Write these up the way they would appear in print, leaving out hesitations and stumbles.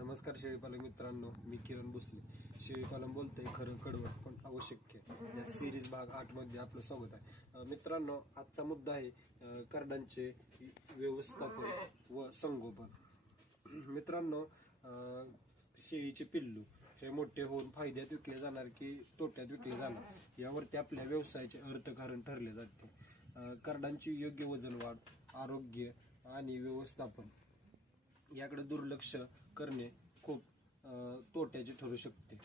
नमस्कार शेळीपालक मित्रांनो, मी किरण भोसले. शेळीपालन बोलतोय खरं कडवं पण आवश्यक या सिरीज भाग 8 मध्ये आपलं स्वागत आहे. मित्रांनो, आजचा मुद्दा आहे करडांचे व्यवस्थापन व संगोपन. मित्रांनो, शेळीचे पिल्लू हे मोठे होऊन फायद्यात विकले जाणार की तोट्यात विकले जाणार यावरती आपल्या व्यवसायाचे अर्थकारण ठरले जाते. करडांची योग्य वजन वाढ, आरोग्य आणि व्यवस्थापन याकडे दुर्लक्ष करणे खूप तोट्याचे ठरू शकते.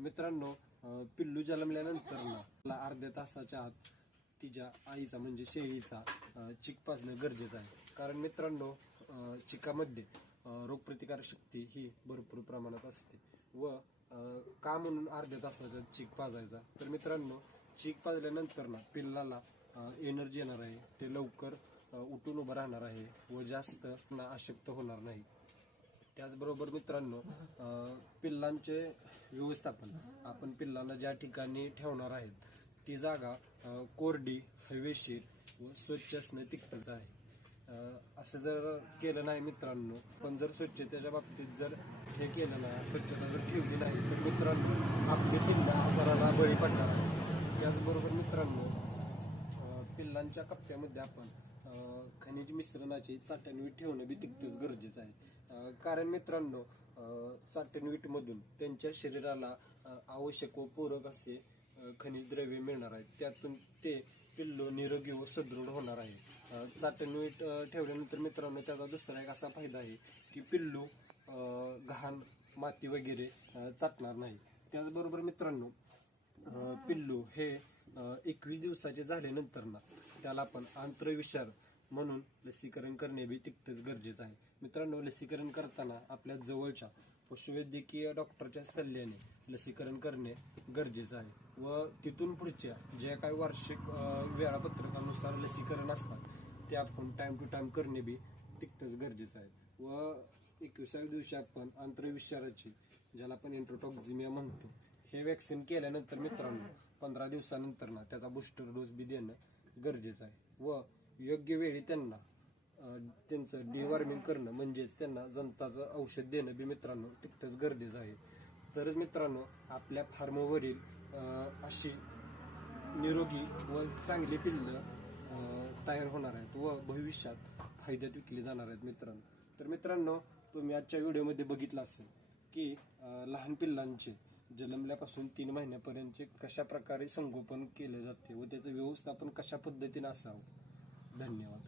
मित्रांनो, पिल्लू जन्मल्यानंतर ना अर्ध्या तासाच्या आत तिच्या आईचा म्हणजे शेळीचा चिक पाजणं गरजेचं आहे. कारण मित्रांनो, चिकामध्ये रोगप्रतिकारक शक्ती ही भरपूर प्रमाणात असते व का म्हणून अर्ध्या तासाचा चिक पाजायचा. तर मित्रांनो, चिक पाजल्यानंतर ना पिल्लाला एनर्जी येणार आहे, ते लवकर उठून उभं राहणार आहे व जास्त अशक्त होणार नाही. त्याचबरोबर मित्रांनो, पिल्लांचे व्यवस्थापन, आपण पिल्लांना ज्या ठिकाणी ठेवणार आहेत ती जागा कोरडी, हवेशीर व स्वच्छ असणं तितकंच आहे. असं जर केलं नाही मित्रांनो, पण जर स्वच्छतेच्या बाबतीत जर हे केलं नाही, स्वच्छता जर ठेवली नाही तर मित्रांनो आपले पिल्ला आजाराला बळी पडणार आहे. त्याचबरोबर मित्रांनो, पिल्लांच्या कप्प्यामध्ये आपण खनिज मिश्रणाची चाटणवीट ठेवणं बी तितकंच गरजेचं आहे. कारण मित्रांनो, चाटणवीट मधून त्यांच्या शरीराला आवश्यक व पूरक असे खनिज द्रव्य मिळणार आहेत. त्यातून ते पिल्लू निरोगी व सदृढ होणार आहे. चाटणवीट ठेवल्यानंतर मित्रांनो त्याचा दुसरा एक असा फायदा आहे की पिल्लू घाण, माती वगैरे चाटणार नाही. त्याचबरोबर मित्रांनो, पिल्लू हे 21 दिवसाचे झाल्यानंतर ना त्याला आपण आंत्रविषार म्हणून लसीकरण करणे बी तितकंच गरजेचं आहे. मित्रांनो, लसीकरण करताना आपल्या जवळच्या पशुवैद्यकीय डॉक्टरच्या सल्ल्याने लसीकरण करणे गरजेचं आहे व तिथून पुढच्या जे काही वार्षिक वेळापत्रकानुसार लसीकरण असतात ते आपण टाइम टू टाइम करणे बी तितकंच गरजेचं आहे. व 21व्या दिवशी आपण आंत्रविषाराची, ज्याला आपण एन्टरोटॉक्झिमिया म्हणतो, हे वॅक्सिन केल्यानंतर मित्रांनो 15 दिवसानंतर ना त्याचा बूस्टर डोस बी देणं गरजेचं आहे व योग्य वेळी त्यांना त्यांचं डिवॉर्मिंग करणं म्हणजेच त्यांना जंताचं औषध देणं बी मित्रांनो तितकंच गरजेचं आहे. तरच मित्रांनो आपल्या फार्मवरील अशी निरोगी व चांगली पिल्लं तयार होणार आहेत व भविष्यात फायद्यात विकली जाणार आहेत मित्रांनो. तर मित्रांनो, तुम्ही आजच्या व्हिडिओमध्ये बघितलं असेल की लहान पिल्लांचे जन्मल्यापासून 3 महिन्यापर्यंतचे कशा प्रकारे संगोपन केले जाते व त्याचं व्यवस्थापन कशा पद्धतीने असावं. धन्यवाद.